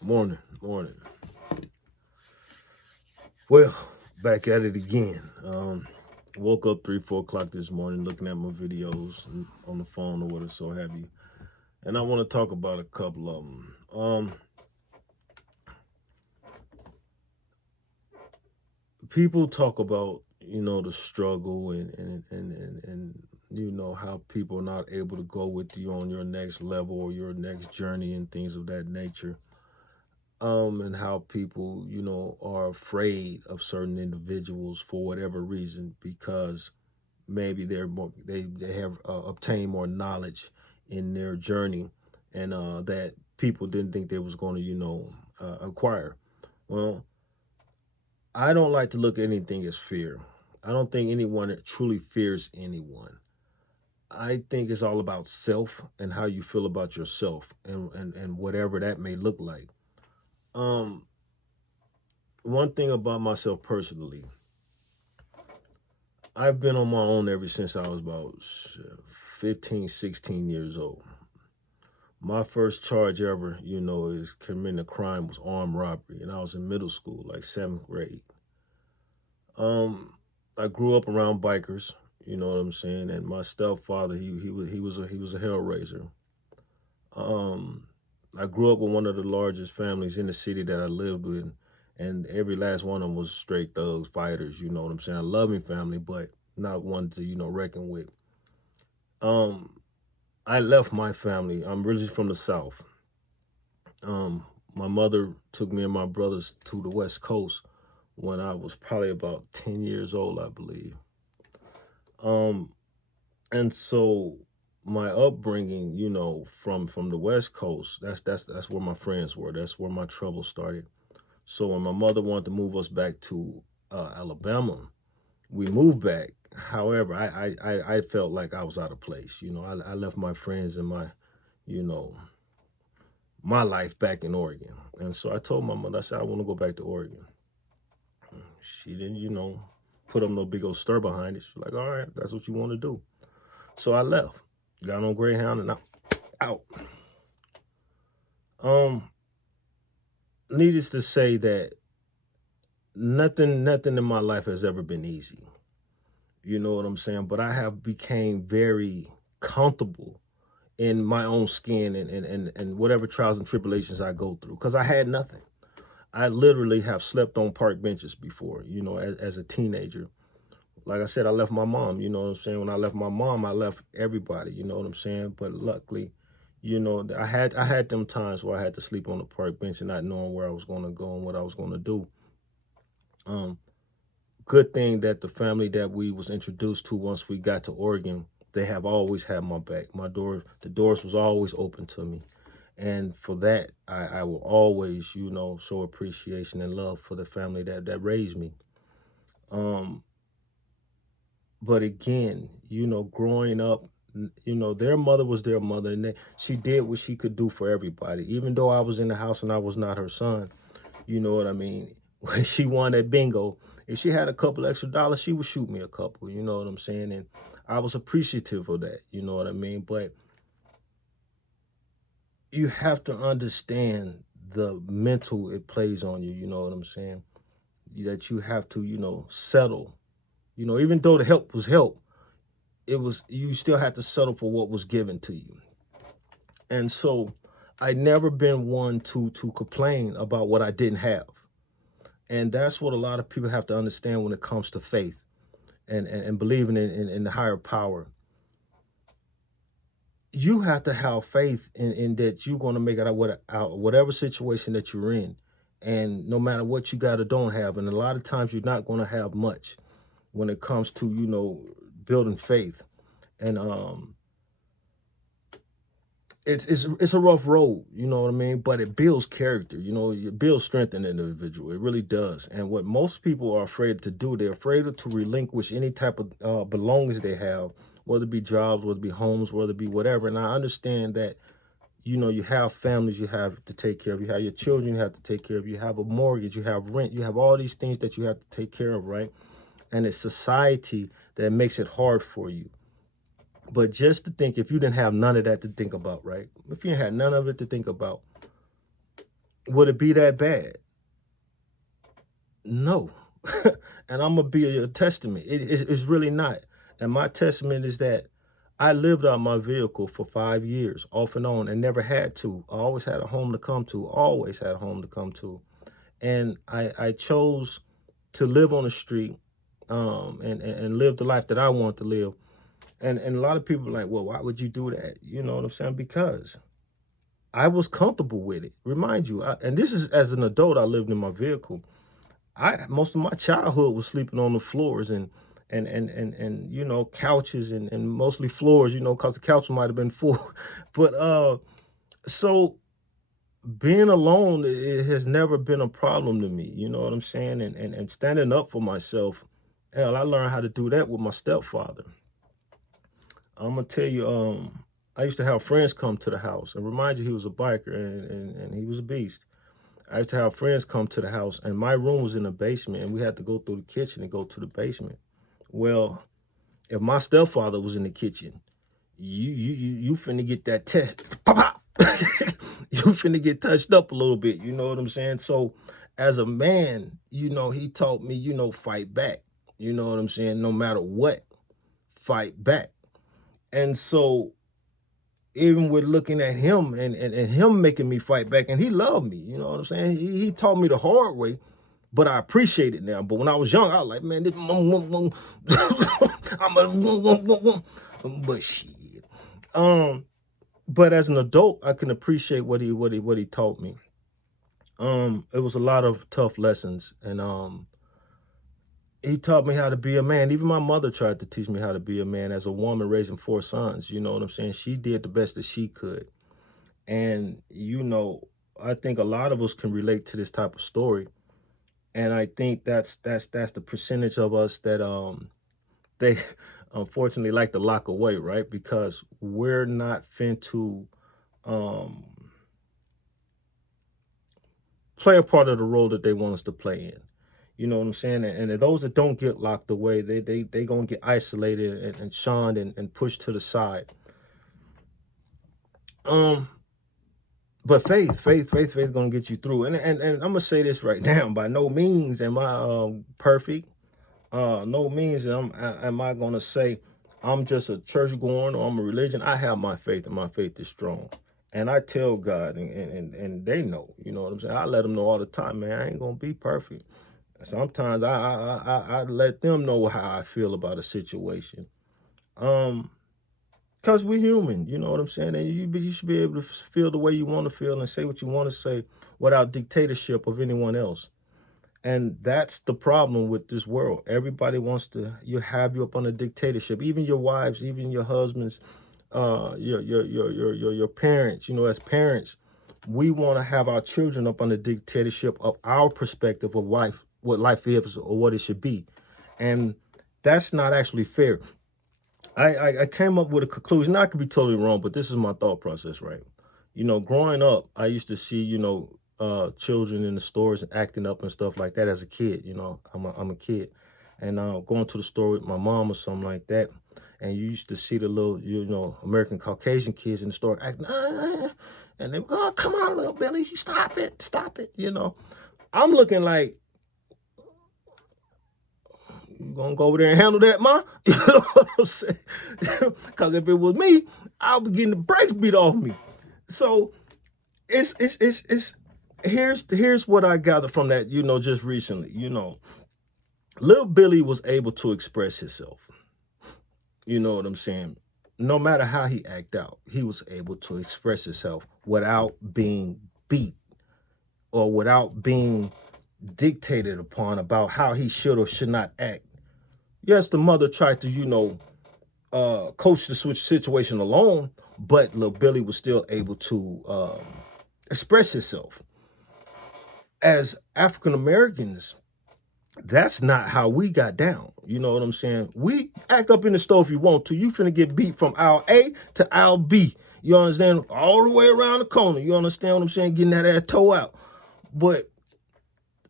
Morning, morning. Well, back at it again. Woke up 3, 4 o'clock this morning, looking at my videos on the phone or whatever, so have you. And I want to talk about a couple of them. People talk about the struggle and how people are not able to go with you on your next level or your next journey and things of that nature. And how people are afraid of certain individuals for whatever reason because maybe they have obtained more knowledge in their journey and that people didn't think they was going to acquire. Well, I don't like to look at anything as fear. I don't think anyone truly fears anyone. I think it's all about self and how you feel about yourself and whatever that may look like. um One thing about myself personally, I've been on my own ever since I was about 15, 16 years old. My first charge ever, is committing a crime was armed robbery, and I was in middle school, like seventh grade. Um, I grew up around bikers, you know what I'm saying, and my stepfather, he was a hellraiser. Um, I grew up with one of the largest families in the city that I lived with, and every last one of them was straight thugs, fighters. You know what I'm saying? A loving family, but not one to reckon with. Um, I left my family. I'm originally from the South. My mother took me and my brothers to the West Coast when I was probably about 10 years old, I believe. Um, and so my upbringing, from the West Coast, that's where my friends were. That's where my trouble started. So when my mother wanted to move us back to Alabama, we moved back. However, I felt like I was out of place. I left my friends and you know, my life back in Oregon. And so I told my mother, I said, I want to go back to Oregon. She didn't, put up no big old stir behind it. She's like, all right, that's what you want to do. So I left, got on Greyhound, and I'm out. Um, Needless to say that nothing in my life has ever been easy. You know what I'm saying? But I have became very comfortable in my own skin and whatever trials and tribulations I go through because I had nothing. I literally have slept on park benches before, as a teenager. Like I said, I left my mom, you know what I'm saying? When I left my mom, I left everybody, you know what I'm saying? But luckily, I had them times where I had to sleep on the park bench and not knowing where I was going to go and what I was going to do. Um, Good thing that the family that we was introduced to once we got to Oregon, they have always had my back. The doors was always open to me. And for that, I will always, show appreciation and love for the family that raised me. Um, but again, growing up, their mother was their mother, and she did what she could do for everybody. Even though I was in the house and I was not her son, you know what I mean? When she won at bingo, if she had a couple extra dollars, she would shoot me a couple, you know what I'm saying? And I was appreciative of that, you know what I mean? But you have to understand the mental it plays on you, you know what I'm saying? That you have to, settle. Even though the help was help, it was you still had to settle for what was given to you. And so I never been one to complain about what I didn't have. And that's what a lot of people have to understand when it comes to faith and believing in the higher power. You have to have faith in that you're going to make it out whatever situation that you're in. And no matter what you got or don't have, and a lot of times you're not going to have much when it comes to, building faith. And it's a rough road, you know what I mean? But it builds character, it builds strength in an individual. It really does. And what most people are afraid to do, they're afraid to relinquish any type of belongings they have, whether it be jobs, whether it be homes, whether it be whatever. And I understand that, you have families you have to take care of, you have your children you have to take care of, you have a mortgage, you have rent, you have all these things that you have to take care of, right? And it's society that makes it hard for you. But just to think, if you didn't have none of that to think about, right? If you had none of it to think about, Would it be that bad? No. And I'm gonna be a testament. It's really not. And my testament is that I lived out my vehicle for 5 years off and on and never had to. I always had a home to come to, always had a home to come to. And I chose to live on the street, and live the life that I want to live. And a lot of people are like, well, why would you do that? You know what I'm saying? Because I was comfortable with it. Remind you, and this is as an adult, I lived in my vehicle. I most of my childhood was sleeping on the floors and couches and mostly floors, because the couch might have been full. But so being alone, it has never been a problem to me. You know what I'm saying? And standing up for myself. Hell, I learned how to do that with my stepfather. I'm gonna tell you, I used to have friends come to the house, and remind you, he was a biker and he was a beast. I used to have friends come to the house, and my room was in the basement, and we had to go through the kitchen and go to the basement. Well, if my stepfather was in the kitchen, you finna get that test, pop pop. You finna get touched up a little bit. You know what I'm saying? So, as a man, he taught me, fight back. You know what I'm saying? No matter what, fight back. And so even with looking at him and him making me fight back, and he loved me, you know what I'm saying? He taught me the hard way, but I appreciate it now. But when I was young, I was like, man, this I'm a but shit. But as an adult, I can appreciate what he taught me. It was a lot of tough lessons, and he taught me how to be a man. Even my mother tried to teach me how to be a man as a woman raising 4 sons. You know what I'm saying? She did the best that she could. And, I think a lot of us can relate to this type of story. And I think that's the percentage of us that they unfortunately like to lock away, right? Because we're not fin to um play a part of the role that they want us to play in. You know what I'm saying? And those that don't get locked away, they gonna get isolated and shunned and pushed to the side. Um, but faith gonna get you through. And I'm gonna say this right now: by no means am I perfect. No means am I gonna say I'm just a church going or I'm a religion. I have my faith, and my faith is strong. And I tell God, and they know. You know what I'm saying? I let them know all the time, man. I ain't gonna be perfect. Sometimes I let them know how I feel about a situation. Um, cause we're human, you know what I'm saying? And you should be able to feel the way you want to feel and say what you want to say without dictatorship of anyone else. And that's the problem with this world. Everybody wants to have you up on a dictatorship. Even your wives, even your husbands, your parents. As parents, we want to have our children up on the dictatorship of our perspective of life, what life is or what it should be, and that's not actually fair. I came up with a conclusion. I could be totally wrong, but this is my thought process, right? Growing up, I used to see, children in the stores and acting up and stuff like that as a kid. I'm a kid, and going to the store with my mom or something like that, and you used to see the little, American Caucasian kids in the store acting, and they go, oh, come on, little Billy, stop it. I'm looking like, you gonna go over there and handle that, ma? You know what I'm saying? Because if it was me, I'll be getting the brakes beat off me. So it's here's what I gathered from that, just recently. Little Billy was able to express himself. You know what I'm saying? No matter how he act out, he was able to express himself without being beat or without being dictated upon about how he should or should not act. Yes, the mother tried to, coach the switch situation alone, but little Billy was still able to express himself. As African Americans, that's not how we got down. You know what I'm saying? We act up in the store if you want to. You finna get beat from aisle A to aisle B. You understand? All the way around the corner. You understand what I'm saying? Getting that ass toe out. But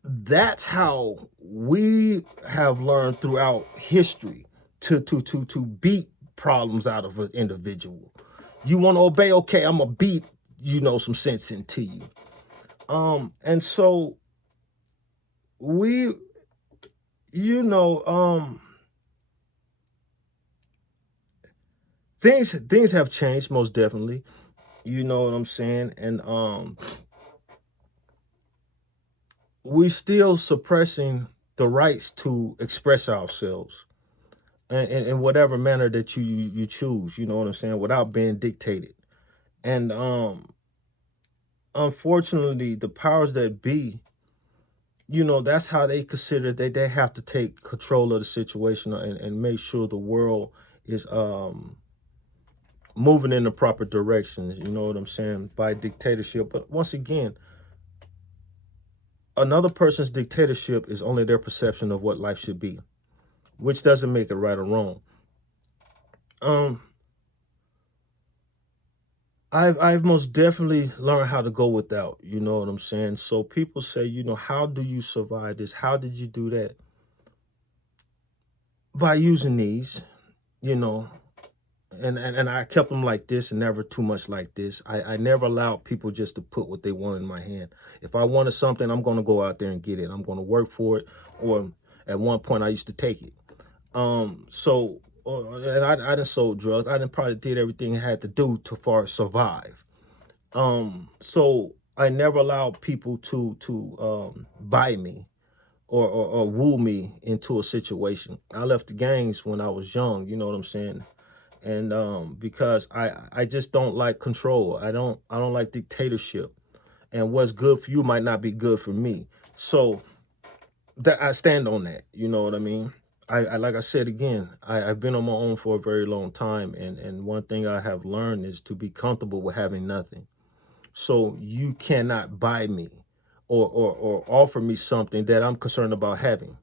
that's how we have learned throughout history to beat problems out of an individual. You want to obey? Okay, I'm gonna beat, some sense into you. And so we, you know, things have changed most definitely. You know what I'm saying? And we still suppressing the rights to express ourselves in whatever manner that you choose, you know what I'm saying, without being dictated. And unfortunately, the powers that be, that's how they consider they have to take control of the situation and make sure the world is moving in the proper directions, you know what I'm saying, by dictatorship. But once again, another person's dictatorship is only their perception of what life should be, which doesn't make it right or wrong. Um, I've most definitely learned how to go without, you know what I'm saying? So people say, how do you survive this? How did you do that? By using these, you know, and I kept them like this and never too much like this. I never allowed people just to put what they want in my hand. If I wanted something, I'm gonna go out there and get it. I'm gonna work for it. Or at one point I used to take it. And I done sold drugs. I done probably did everything I had to do to far survive. So I never allowed people to buy me or woo me into a situation. I left the gangs when I was young, you know what I'm saying? And because I just don't like control. I don't like dictatorship. And what's good for you might not be good for me. So that I stand on that, you know what I mean? I like I said again, I've been on my own for a very long time, and one thing I have learned is to be comfortable with having nothing. So you cannot buy me or offer me something that I'm concerned about having.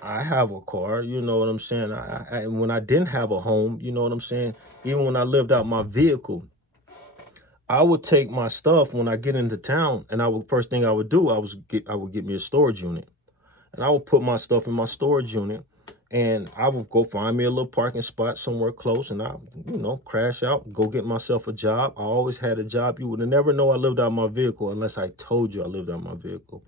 I have a car, you know what I'm saying? When I didn't have a home, you know what I'm saying? Even when I lived out my vehicle, I would take my stuff when I get into town, and first thing I would do, I would get me a storage unit, and I would put my stuff in my storage unit, and I would go find me a little parking spot somewhere close, and crash out, go get myself a job. I always had a job. You would never know I lived out my vehicle unless I told you I lived out my vehicle.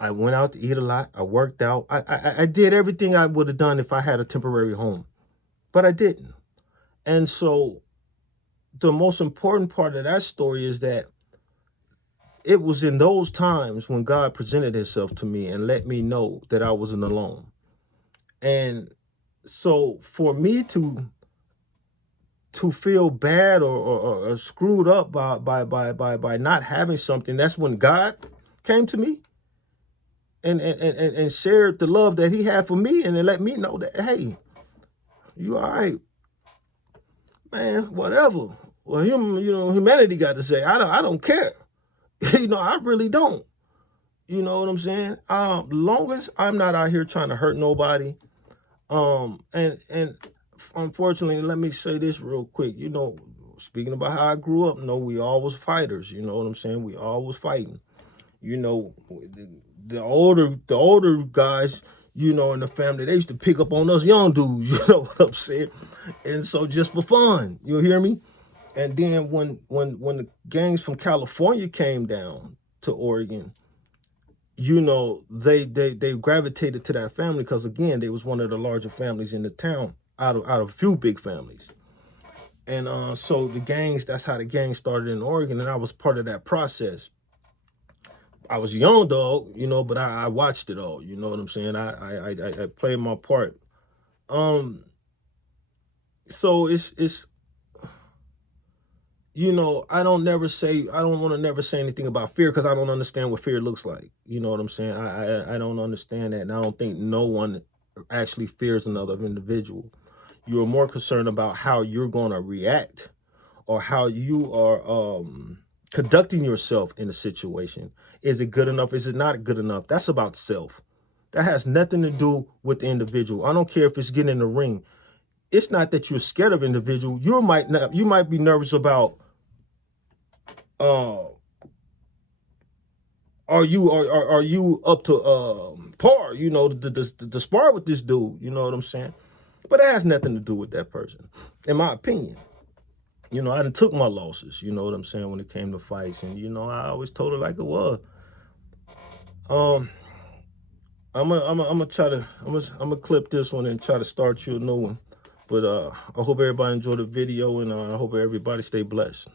I went out to eat a lot. I worked out. I did everything I would have done if I had a temporary home, but I didn't. And so the most important part of that story is that it was in those times when God presented himself to me and let me know that I wasn't alone. And so for me to feel bad or screwed up by not having something, that's when God came to me and shared the love that he had for me, and then let me know that, hey, you all right, man, whatever. Well, humanity got to say, I don't care. I really don't. You know what I'm saying? Long as I'm not out here trying to hurt nobody. And unfortunately, let me say this real quick. Speaking about how I grew up, we all was fighters. You know what I'm saying? We all was fighting. The older guys, in the family, they used to pick up on us young dudes. You know what I'm saying? And so just for fun, you hear me? And then when the gangs from California came down to Oregon, they gravitated to that family because, again, they was one of the larger families in the town out of a few big families. And so that's how the gang started in Oregon, and I was part of that process. I was young though, but I watched it all. You know what I'm saying? I played my part. So it's I don't want to never say anything about fear because I don't understand what fear looks like. You know what I'm saying? I don't understand that, and I don't think no one actually fears another individual. You're more concerned about how you're going to react or how you are conducting yourself in a situation. Is it good enough? Is it not good enough? That's about self. That has nothing to do with the individual. I don't care if it's getting in the ring. It's not that you're scared of individual. You might be nervous about uh are you up to par, the spar with this dude, you know what I'm saying? But it has nothing to do with that person, in my opinion. You know, I done took my losses, you know what I'm saying, when it came to fights. And, you know, I always told it like it was. Um, I'm gonna try to, I'm gonna clip this one and try to start you a new one. But I hope everybody enjoyed the video, and I hope everybody stay blessed.